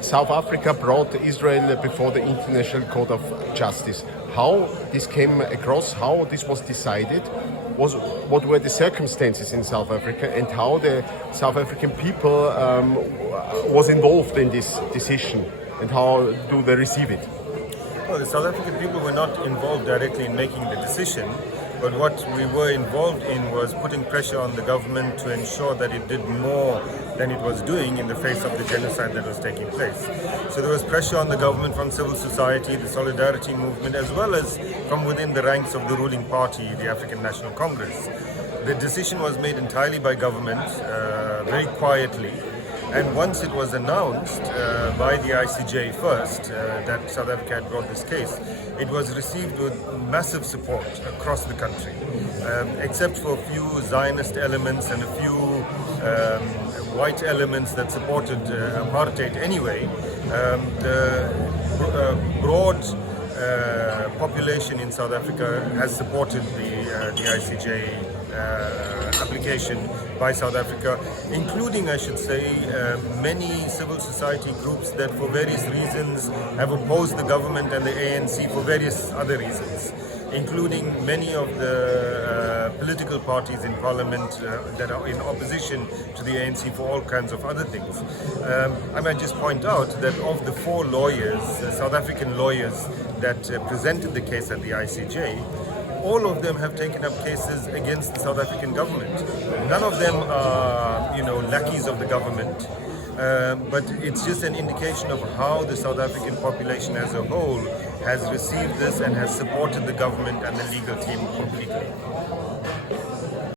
South Africa brought Israel before the International Court of Justice. How this came across, how this was decided, what were the circumstances in South Africa, and how the South African people was involved in this decision, and how do they receive it? Well, the South African people were not involved directly in making the decision, but what we were involved in was putting pressure on the government to ensure that it did more than it was doing in the face of the genocide that was taking place. So there was pressure on the government from civil society, the solidarity movement, as well as from within the ranks of the ruling party, the African National Congress. The decision was made entirely by government, very quietly. And once it was announced by the ICJ first that South Africa had brought this case, it was received with massive support across the country. Except for a few Zionist elements and a few white elements that supported apartheid anyway, the broad population in South Africa has supported the ICJ application by South Africa, including, I should say, many civil society groups that for various reasons have opposed the government and the ANC for various other reasons, including many of the political parties in parliament that are in opposition to the ANC for all kinds of other things. I might just point out that of the 4 lawyers, South African lawyers that presented the case at the ICJ, all of them have taken up cases against the South African government. None of them are, lackeys of the government, but it's just an indication of how the South African population as a whole has received this and has supported the government and the legal team completely.